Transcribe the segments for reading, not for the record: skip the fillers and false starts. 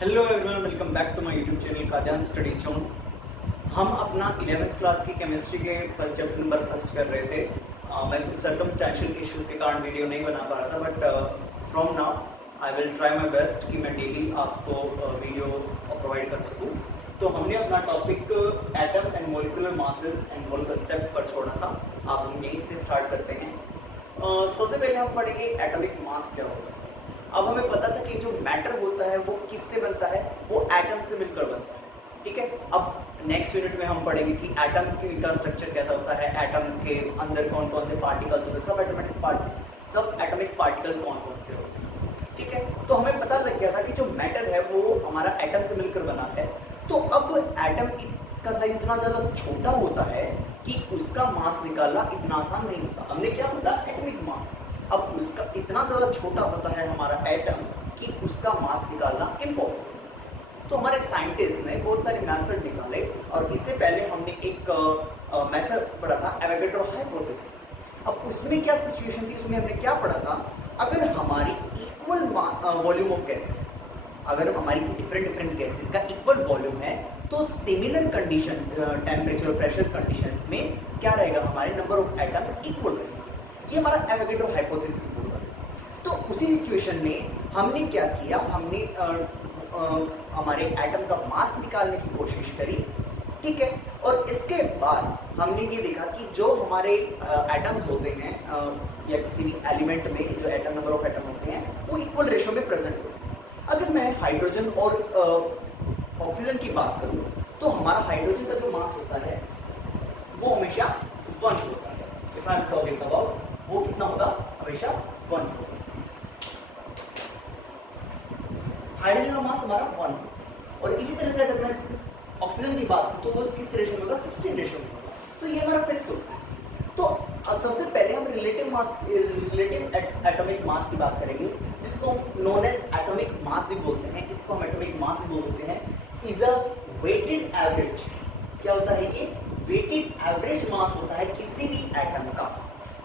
Hello everyone, welcome back to my YouTube channel Kadyan study zone. हम अपना 11th class की chemistry के first chapter number first कर रहे थे। मैं कुछ सर्कमस्टेंशियल इश्यूज के कारण वीडियो नहीं बना पा रहा था, but from now I will try my best कि मैं डेली आपको वीडियो प्रोवाइड कर सकूं। तो हमने अपना topic atom and molecular masses and mole concept पर छोड़ा था। आप हम यहीं से स्टार्ट करते हैं। सबसे पहले हम पढ़ेंगे एटॉमिक मास क्या होता है। अब हमें पता था कि जो मैटर होता है वो किससे बनता है, वो एटम से मिलकर बनता है। ठीक है, अब नेक्स्ट यूनिट में हम पढ़ेंगे कि एटम का स्ट्रक्चर कैसा होता है, एटम के अंदर कौन कौन से पार्टिकल्स होते हैं, सब एटॉमिक पार्टिकल कौन कौन से होते हैं। ठीक है, तो हमें पता लग गया था कि जो मैटर है वो हमारा एटम से मिलकर बना है। तो अब एटम का साइज इतना ज़्यादा छोटा होता है कि उसका मास निकालना इतना आसान नहीं होता। हमने क्या बोला, एटॉमिक मास। अब उसका इतना ज़्यादा छोटा होता है हमारा एटम कि उसका मास निकालना इम्पॉसिबल। तो हमारे साइंटिस्ट ने बहुत सारे मेथड निकाले और इससे पहले हमने एक मेथड पढ़ा था, एवोगैड्रो हाइपोथेसिस। अब उसमें क्या सिचुएशन थी, उसमें हमने क्या पढ़ा था, अगर हमारी इक्वल वॉल्यूम ऑफ गैस है, अगर हमारी डिफरेंट गैसेस का इक्वल वॉल्यूम है तो similar condition temperature pressure conditions में क्या रहेगा, हमारे नंबर ऑफ एटम्स इक्वल रहेंगे। ये हमारा एवोगैड्रो हाइपोथेसिस बोल रहा है। तो उसी सिचुएशन में हमने क्या किया, हमने हमारे एटम का मास निकालने की कोशिश करी। ठीक है, और इसके बाद हमने ये देखा कि जो हमारे एटम्स होते हैं या किसी भी एलिमेंट में जो एटम नंबर ऑफ एटम होते हैं वो इक्वल रेशो में प्रेजेंट होते हैं। अगर मैं हाइड्रोजन और ऑक्सीजन की बात करूं तो हमारा हाइड्रोजन का जो मास होता है वो हमेशा 1 होता है। If I am talking about, वो कितना होगा, हमेशा 1 होगा। हाइड्रोजन का मास हमारा 1 होगा। और इसी तरह से अगर मैं ऑक्सीजन की बात करूं तो वो किस रेशो में होगा, 16 रेशो में होगा। तो ये हमारा फिक्स होता है। तो अब सबसे पहले हम रिलेटिव एटॉमिक मास की बात करेंगे, जिसको नोन एज एटॉमिक मास भी बोलते हैं। इसको हम एटॉमिक मास भी बोलते हैं। Is a weighted average. क्या होता है ये, वेटेड एवरेज मास होता है किसी भी एटम का,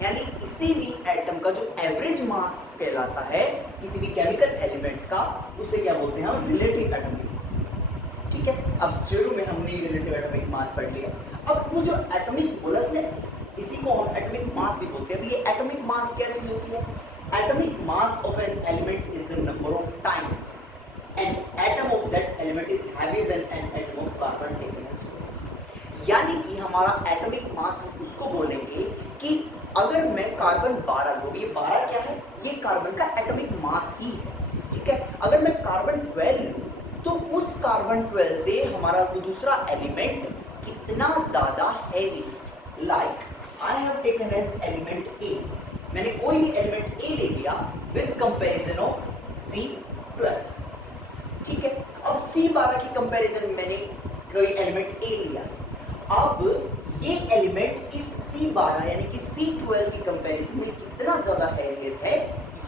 यानी किसी भी एटम का जो एवरेज मास कहलाता है किसी भी केमिकल एलिमेंट का, उसे क्या बोलते हैं हम, रिलेटिव एटॉमिक मास। ठीक है, अब शुरू में हमने रिलेटिव एटॉमिक मास पढ़ लिया। अब वो जो एटॉमिक बोला उसने, इसी को हम एटॉमिक मास भी बोलते हैं। ये एटॉमिक मास क्या चीज होती है, atomic mass of an element is the number of times an atom of that element is heavier than an atom of carbon taken as source. यानी कि हमारा एटॉमिक मास उसको बोलेंगे कि अगर मैं कार्बन 12 लूँ, ये 12 क्या है, ये कार्बन का एटॉमिक मास ही है। ठीक है, अगर मैं कार्बन 12 लूँ तो उस कार्बन 12 से हमारा वो दूसरा एलिमेंट कितना ज्यादा heavy, like I have taken as element A. मैंने कोई भी एलिमेंट A ले लिया with comparison of C12. ठीक है, अब C12 की कंपैरिजन में मैंने कोई एलिमेंट A लिया। अब ये एलिमेंट इस C12 यानी कि C12 की कंपैरिजन में कितना ज्यादा हैवियर है,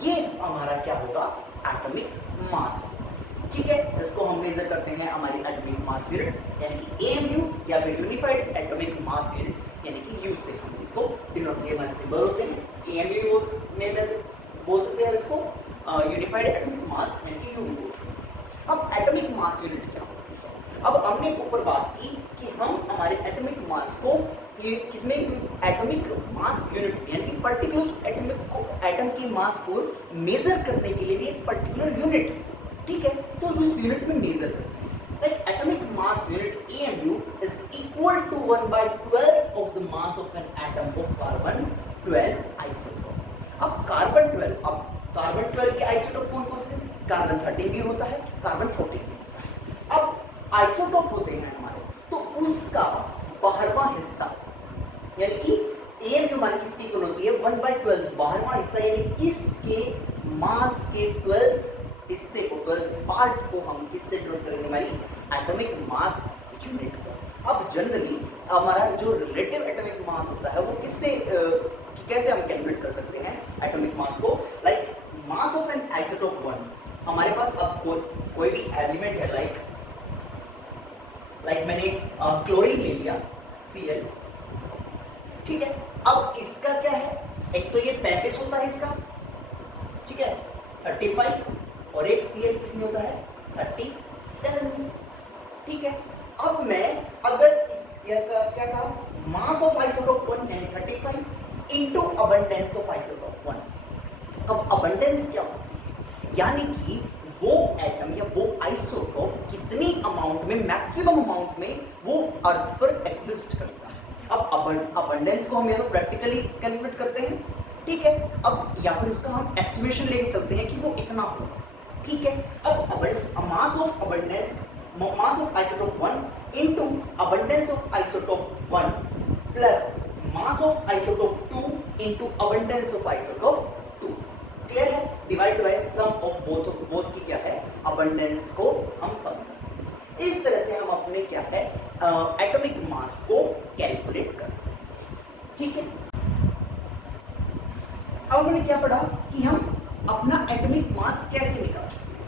ये हमारा क्या होगा, एटॉमिक मास होगा। ठीक है, इसको हम मेजर करते हैं हमारी एटॉमिक मास यूनिट यानी कि AMU या फिर यूनिफाइड एटॉमिक मास यूनिट यानी कि U से हम इसको डिनोट, ये हमारे सिंबल होते हैं। AMU में बोल सकते हैं इसको, यूनिफाइड एटॉमिक मास यानी कि U भी बोल सकते हैं। अब एटॉमिक मास यूनिट क्या होती है, अब हमने ऊपर बात की कि हम हमारे एटॉमिक मास को किसमें, एटॉमिक मास यूनिट यानी कि पर्टिकुलर एटम की मास को मेजर करने के लिए एक पर्टिकुलर यूनिट है। ठीक है, तो उस यूनिट में मेजर करते हैं। Like atomic mass unit AMU is equal to 1/12 of the mass of an atom of carbon 12 isotope. अब कार्बन 12 के आइसोटोप कौन कौन से, कार्बन 13 भी होता है, कार्बन 14 भी होता है। अब आइसोटोप होते हैं हमारे, तो उसका 12वां हिस्सा यानी कि AMU हमारी किसकी इक्वल होती है, 1/12 12वां हिस्सा, यानी इसके मास के 12 हिस्से को, 12 पार्ट को हम किससे डिनोट करेंगे, हमारी एटॉमिक मास यूनिट को। अब जनरली हमारा जो रिलेटिव एटॉमिक मास होता है वो किससे कैसे हम कैलकुलेट कर सकते हैं एटॉमिक मास को, like mass of N isotope 1। हमारे पास अब कोई भी एलिमेंट है, लाइक मैंने क्लोरीन ले लिया, Cl। ठीक है, अब इसका क्या है, एक तो ये 35 होता है इसका, ठीक है, 35, और एक Cl किसमें होता है, 30 7। ठीक है, अब मैं अगर इस का क्या कहा, मास ऑफ आइसोटोप 1 यानी 35 इनटू अबंडेंस ऑफ आइसोटोप 1। अब अबंडेंस क्या होती है, यानी कि वो एटम या वो आइसोटोप कितनी अमाउंट में, मैक्सिमम अमाउंट में वो अर्थ पर एग्जिस्ट करता है। अब अबंडेंस को हम या तो प्रैक्टिकली कैलकुलेट करते हैं, ठीक है, अब या फिर उसका हम एस्टिमेशन लेके चलते हैं कि वो इतना होगा। ठीक है, अब mass of abundance, mass of isotope 1 into abundance of isotope 1 plus mass of isotope 2 into abundance of isotope 2। Clear है, divide by sum of both की क्या है, अबंडेंस को हम सम करते हैं। इस तरह से हम अपने क्या है एटॉमिक मास को कैलकुलेट कर सकते हैं। ठीक है, अब हमने क्या पढ़ा कि हम अपना एटॉमिक मास कैसे निकाल सकते हैं।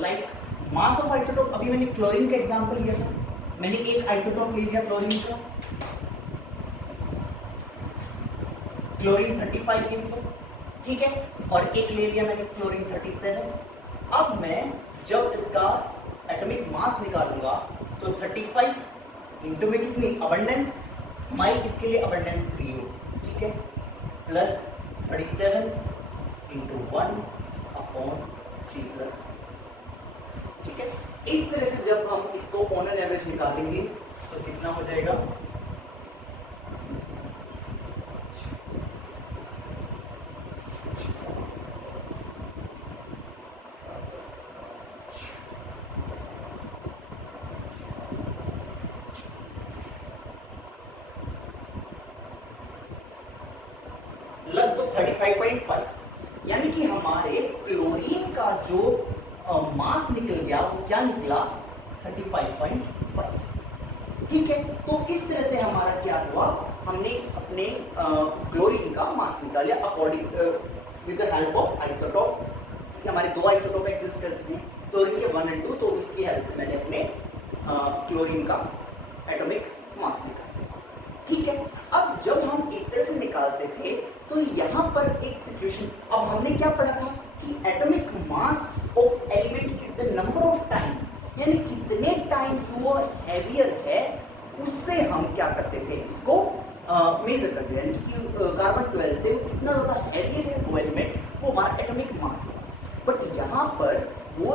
लाइक मास ऑफ आइसोटोप, अभी मैंने क्लोरीन का एग्जांपल लिया था, मैंने एक आइसोटोप ले लिया क्लोरीन का, क्लोरीन 35 ले लिया, ठीक है, और एक ले लिया मैंने क्लोरीन 37। अब मैं जब इसका एटॉमिक मास निकालूंगा तो 35 इंटू में कितनी अबंडेंस, हमारी इसके लिए अबंडेंस 3 हो, ठीक है, प्लस 37 इंटू 1 अपॉन 3 प्लस 1। ठीक है, इस तरह से जब हम इसको ऑन एन एवरेज निकालेंगे तो कितना हो जाएगा, लगभग 35.5, यानी कि हमारे क्लोरीन का जो मास निकल गया वो क्या निकला, 35.5। ठीक है, तो इस तरह से हमारा क्या हुआ, हमने अपने क्लोरीन का मास निकाला according with the help of isotope. हमारे दो आइसोटोप एग्जिस्ट करते हैं, क्लोरीन के 1 और 2, तो उसकी हेल्प से मैंने अपने क्लोरीन का एटॉमिक मास निकाला। ठीक है, अब जब हम इस तरह से निकालते थे तो यहाँ पर एक सिचुएशन, अब हमने क्या पढ़ा था कि atomic mass of element is the number of times, यानी कितने टाइम्स वो हैवियर है, उससे हम क्या करते थे, इसको मेजर करते हैं, यानी कि कार्बन 12 से वो कितना ज़्यादा हैवियर है वो एलिमेंट, वो हमारा एटॉमिक मास होगा। बट यहाँ पर वो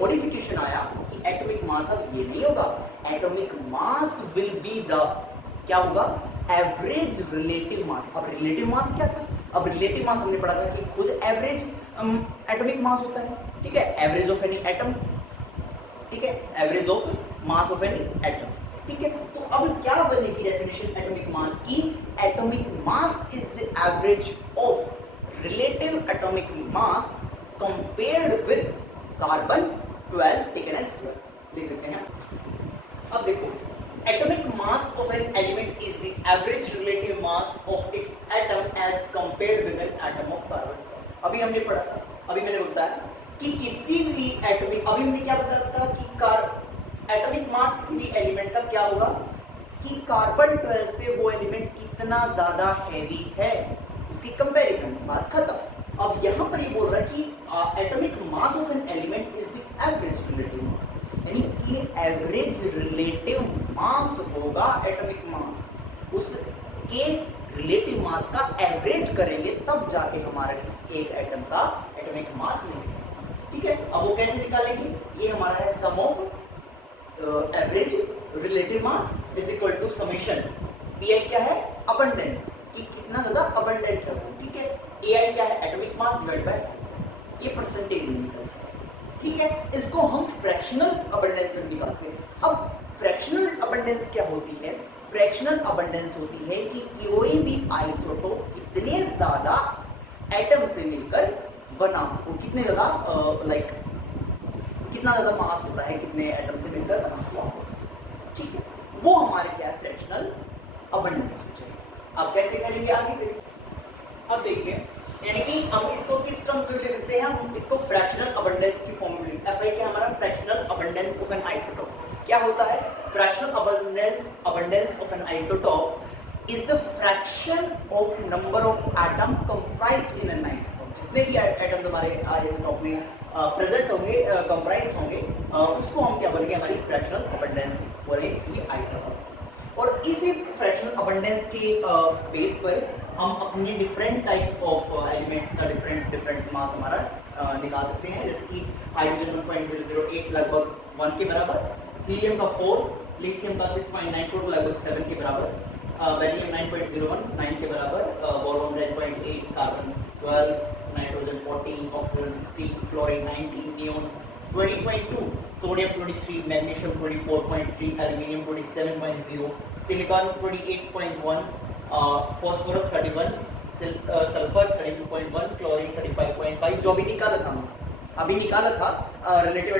मॉडिफिकेशन आया कि एटॉमिक मास अब ये नहीं होगा, atomic mass will be the क्या होगा, एवरेज रिलेटिव मास। अब रिलेटिव मास क्या था, अब रिलेटिव मास हमने पढ़ा था कि खुद एवरेज एटॉमिक मास होता है, ठीक है, एवरेज ऑफ एनी एटम, ठीक है, average of mass of any atom. ठीक है, तो अब क्या बनेगी डेफिनेशन एटॉमिक मास की, atomic mass is the average of relative atomic mass compared with carbon 12 taken as 12। लिख देते हैं। अब देखो, atomic mass of an element is the average relative mass of its atom as compared with an atom of carbon। अभी हमने पढ़ा था, अभी मैंने बताया कि किसी भी एटॉमिक, अभी हमने क्या बताया था कि एटॉमिक मास किसी भी एलिमेंट का क्या होगा कि कार्बन 12 से वो एलिमेंट कितना ज्यादा हैवी है, उसकी कंपैरिजन, बात खत्म। अब यहाँ पर ये बोल रहा है कि atomic mass of an element is the average relative मास, यानी ये एवरेज रिलेटिव मास होगा एटॉमिक मास, उसके रिलेटिव मास का एवरेज करेंगे तब जाके हमारा किसी एक एटम का एटॉमिक मास निकलेगा। ठीक है, अब वो कैसे निकालेंगे, ये हमारा है sum of average relative mass is equal to summation p क्या है, अबंडेंस, कि कितना ज्यादा अबंडेंट है वो, ठीक है, ए क्या है, एटॉमिक मास डिवाइड बाय ये परसेंटेज में निकल जाएगा। ठीक है, इसको हम फ्रैक्शनल अबंडेंस में निकालते हैं। अब फ्रैक्शनल अबंडेंस क्या होती है, फ्रैक्शनल अबंडेंस होती है कि कोई भी आइसोटोप कितने ज्यादा एटम से मिलकर बना, वो कितने ज्यादा लाइक कितना ज्यादा मास होता है, कितने एटम से मिलकर बना हुआ। ठीक है, वो हमारे क्या है, फ्रैक्शनल अबंडेंस हो जाएगी। अब कैसे करेंगे आगे देखिए। अब देखिए, यानी कि हम इसको किस टर्म्स में ले सकते हैं, हम इसको फ्रैक्शनल अबंडेंस की फॉर्म में लिखते हैं। एफ क्या हमारा fractional abundance of N isotope क्या होता है, fractional abundance of N isotope is the fraction of number of atom comprised in an isotope. जितने भी एटम्स हमारे आइसोटोप में प्रेजेंट होंगे, कंप्राइज्ड होंगे, उसको हम क्या बोलेंगे हमारी फ्रैक्शनल अबंडेंस बोलेंगे किसी भी आइसोटोप। और इसी फ्रैक्शनल अबंडेंस के बेस पर हम अपने डिफरेंट टाइप ऑफ एलिमेंट्स का डिफरेंट मास हमारा निकाल सकते हैं। जैसे कि हाइड्रोजन 1.008 लगभग 1 के बराबर, हीलियम का 4, लिथियम का 6.94 लगभग 7 के बराबर, बेरिलियम 9.01 9 के बराबर, boron 10.8, carbon 12, nitrogen 14, oxygen 16, fluorine 19, neon 20.2, sodium 23, magnesium 24.3, aluminium 27.0, silicon 28.1, phosphorus 31, sulphur 32.1, chlorine 35.5। जो अभी निकाला था रिलेटिव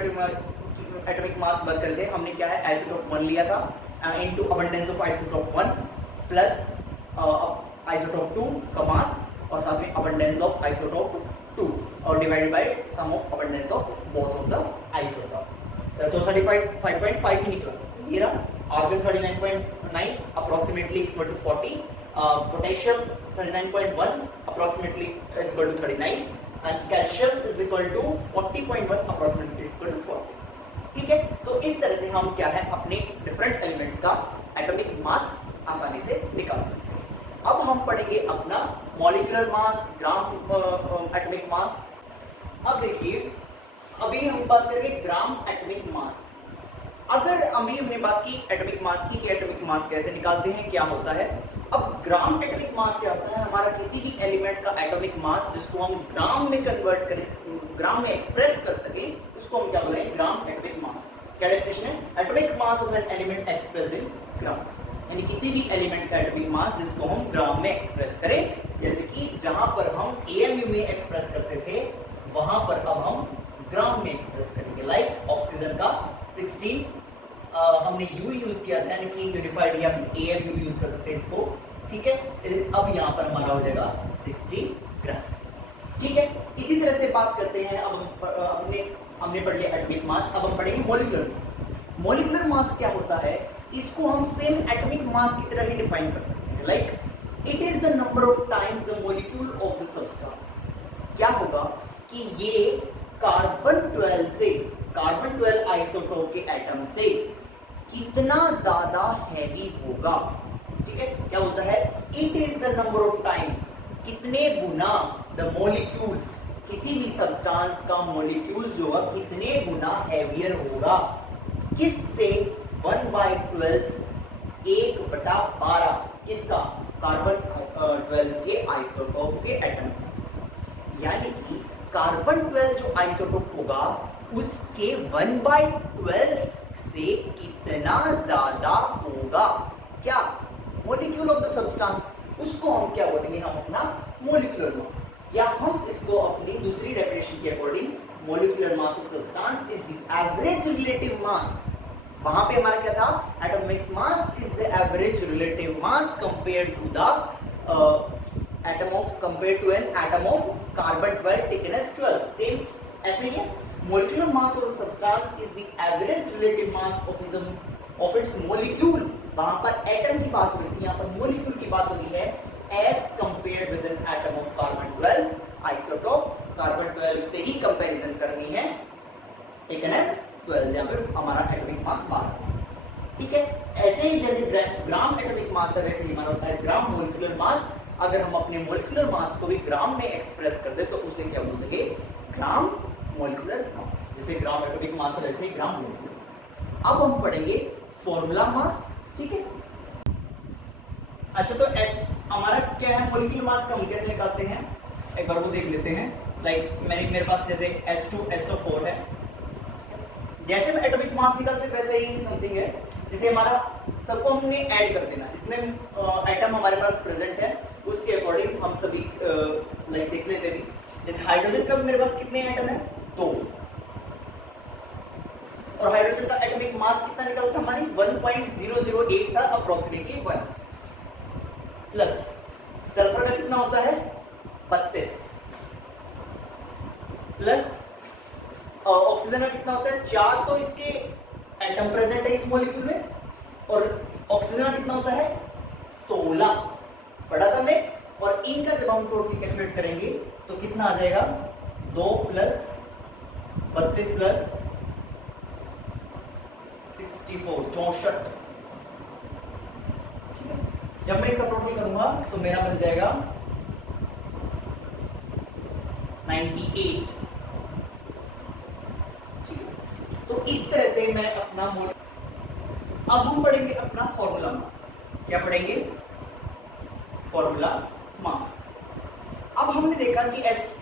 एटॉमिक मास बात करते हैं, हमने क्या है आइसोटोप 1 लिया था into abundance of isotope 1 plus isotope 2 का मास और साथ में अबंडेंस ऑफ आइसोटोप 2 और divided by sum of abundance of both of the isotope. तो 35.5 ही निकला। ये रहा argon 39.9 approximately equal to 40, potassium 39.1 approximately equal to 39 and calcium is equal to 40.1 approximately equal to 40। ठीक है, तो इस तरह से हम क्या है अपने डिफरेंट एलिमेंट्स का एटॉमिक मास आसानी से निकाल सकते हैं। अब हम पढ़ेंगे अपना molecular mass, gram atomic mass. अब देखिए, अभी हम बात करेंगे ग्राम एटॉमिक मास। अगर अभी हमने बात की एटॉमिक मास की कि एटॉमिक मास कैसे निकालते हैं, क्या होता है। अब ग्राम एटॉमिक मास क्या होता है, हमारा किसी भी एलिमेंट का एटॉमिक मास जिसको हम ग्राम में कन्वर्ट करें, ग्राम में एक्सप्रेस कर सके, उसको हम क्या बोलेंगे ग्राम एटॉमिक मास। क्या डेफिनेशन है, atomic mass of an element expressed in grams, यानी किसी भी एलिमेंट का एटॉमिक मास जिसको हम ग्राम में एक्सप्रेस करें। जैसे कि जहां पर हम एएमयू में एक्सप्रेस करते थे वहां पर अब हम ग्राम में एक्सप्रेस करेंगे। लाइक ऑक्सीजन का 16 हमने यू यूज किया था, यानी कि यूनिफाइड या एएमयू यूज कर सकते हैं इसको। ठीक है, अब यहाँ पर हमारा हो जाएगा 16 ग्राम। ठीक है, इसी तरह से बात करते हैं। अब हम हमने पढ़ लिया एटॉमिक मास, अब हम पढ़ेंगे मॉलिक्यूलर मास। मॉलिक्यूलर मास क्या होता है, इसको हम सेम एटॉमिक मास की तरह ही डिफाइन कर सकते हैं। Like it is the number of times the molecule of the substance. क्या होगा कि ये कार्बन 12 आइसोटोप के एटम से कितना ज्यादा हैवी होगा। ठीक है, क्या बोलता है, it is the number of times, कितने गुना द मॉलिक्यूल, किसी भी सब्सटेंस का मॉलिक्यूल जो है कितने गुना हैवियर होगा, किससे 1/12 1/12 किसका, कार्बन 12 के आइसोटोप के एटम का। यानी कि कार्बन 12 जो आइसोटोप होगा उसके 1/12 से कितना ज्यादा होगा, क्या, मॉलिक्यूल ऑफ द सब्सटेंस, उसको हम क्या बोलेंगे, हम अपना मॉलिक्यूलर मास, या हम इसको अपनी दूसरी डेफिनेशन के according molecular mass of substance is the average relative mass. वहां पे हमारा क्या था, atomic mass is the average relative mass compared to the compared to an atom of carbon 12 taken as 12। Same ऐसे ही है, molecular mass of a substance is the average relative mass of its molecule। वहां पर atom की बात हो रही थी, यहाँ पर मोलिक्यूल की बात हो रही है, as compared with an atom of carbon 12 isotope carbon 12 से ही कंपैरिजन करनी है, taken as 12, यहाँ पे हमारा एटॉमिक मास 12। ठीक है, ऐसे ही जैसे ग्राम एटॉमिक मास था वैसे ही हमारा होता है ग्राम मोलिकुलर मास। अगर हम अपने मोलिकुलर मास को भी ग्राम में एक्सप्रेस कर दे तो उसे क्या बोल देंगे, ग्राम मोलिकुलर मास। जैसे ग्राम एटॉमिक मास था वैसे ही ग्राम मोलिकुलर मास। अब हम पढ़ेंगे फॉर्मूला मास। ठीक है, अच्छा तो हमारा क्या है मोलिकुलर मास का हम कैसे निकालते हैं, एक बार वो देख लेते हैं। लाइक मेरे पास जैसे H2SO4 है, जैसे हम एटॉमिक मास निकालते वैसे ही समथिंग है। जैसे हमारा सबको हमने ऐड कर देना, जितने आइटम हमारे पास प्रेजेंट है उसके अकॉर्डिंग हम सभी लाइक देख लेते हैं। जैसे हाइड्रोजन का मेरे पास कितने आइटम है, 2, और हाइड्रोजन का एटॉमिक मास कितना निकला था हमारी 1.008 था अप्रोक्सीमेटली 1, प्लस सल्फर का कितना होता है 32, प्लस ऑक्सीजन का कितना होता है 4, तो इसके एटम प्रेजेंट है इस मॉलिक्यूल में, और ऑक्सीजन का कितना होता है 16 पढ़ा था हमने। और इनका जब हम टोटल कैलकुलेट करेंगे तो कितना आ जाएगा 2 + 32 + 64 ठीक है। जब मैं इसका टोटल करूंगा तो मेरा बन जाएगा 98 ठीक है। तो इस तरह से मैं अपना मोल, अब हम पढ़ेंगे अपना फॉर्मूला मास। क्या पढ़ेंगे? Formula mass. अब हमने देखा कि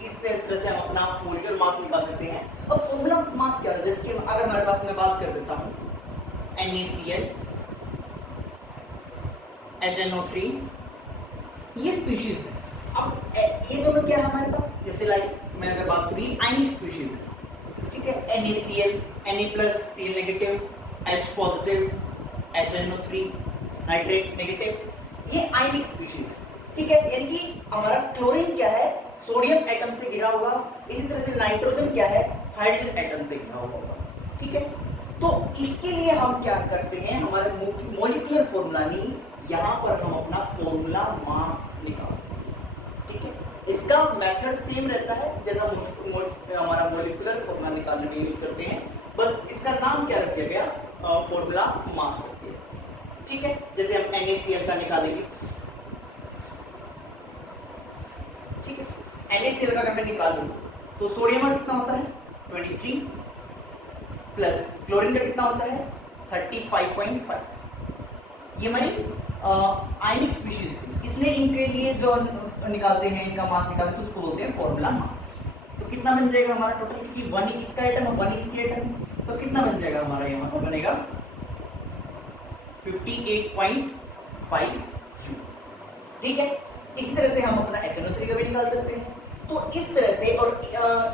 इस तरह से हम अपना मोलिकुलर मास निकाल सकते हैं। अब फॉर्मूला मास क्या है? जैसे कि अगर हमारे पास मैं बात कर देता हूं NaCl HNO3 ये स्पीशीज है। अब ये दोनों क्या है हमारे पास? जैसे लाइक मैं अगर बात करूं आयनिक स्पीशीज है ठीक है। NaCl Na+, Cl negative, H positive, HNO3 nitrate negative, ये आयनिक स्पीशीज है ठीक है। यानी कि हमारा क्लोरीन क्या है? सोडियम एटम से घिरा हुआ। इसी तरह से नाइट्रोजन क्या है? हाइड्रोजन एटम से घिरा हुआ होगा ठीक है। तो इसके लिए हम क्या करते हैं? हमारे मॉलिक्यूलर फॉर्मूला नहीं, यहां पर हम अपना फॉर्मूला मास निकालते हैं ठीक है। इसका मेथड सेम रहता है जैसा हमारा मॉलिक्यूलर फॉर्मूला निकालने में यूज करते हैं, बस इसका नाम क्या रख दिया गया? फॉर्मूला मास रख दिया ठीक है। जैसे हम NaCl का निकालेंगे ठीक है। NaCl का अगर मैं निकालूं तो सोडियम का कितना होता है? 23 प्लस क्लोरीन का कितना होता है? 35.5। ये हमारी आयनिक स्पीशीज थी, इसलिए इनके लिए जो निकालते हैं, इनका मास निकालते हैं तो उसको बोलते हैं फॉर्मूला मास। तो कितना बन जाएगा हमारा टोटल? क्योंकि 1 इसका एटम और 1 इसके एटम, तो कितना बन जाएगा हमारा? यहाँ पर बनेगा 58.5 ठीक है। इसी तरह से हम अपना HNO3 का भी निकाल सकते हैं। तो इस तरह से, और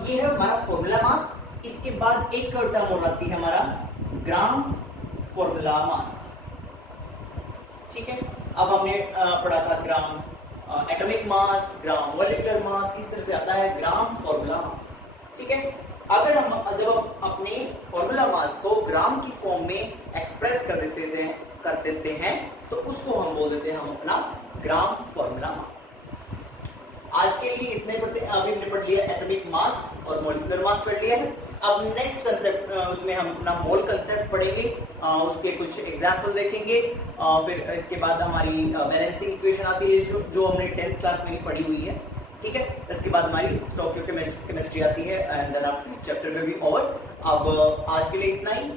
ये है हमारा फॉर्मूला मास। इसके बाद एक टर्म और आती है हमारा ग्राम फॉर्मूला मास ठीक है। अब हमने पढ़ा था gram atomic mass, gram molecular mass, इस तरह से आता है ग्राम फॉर्मूला मास ठीक है। अगर हम जब हम अपने फॉर्मूला मास को ग्राम की फॉर्म में एक्सप्रेस कर देते हैं तो उसको हम बोल देते हैं हम अपना ग्राम फॉर्मूला मास। आज के लिए इतने पढ़ते हैं। अभी हमने पढ़ लिया एटॉमिक मास और मॉलिक्यूलर मास पढ़ लिया है। अब नेक्स्ट कंसेप्ट उसमें हम अपना मोल कंसेप्ट पढ़ेंगे, उसके कुछ एग्जाम्पल देखेंगे, फिर इसके बाद हमारी बैलेंसिंग इक्वेशन आती है जो हमने 10th क्लास में ही पढ़ी हुई है ठीक है। इसके बाद हमारी स्टोइकियोमेट्री आती है and then after chapter will be over. अब आज के लिए इतना ही।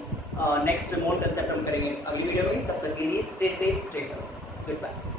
नेक्स्ट मोल कंसेप्ट हम करेंगे अगली वीडियो में। तब तक के लिए stay safe, stay healthy, good bye.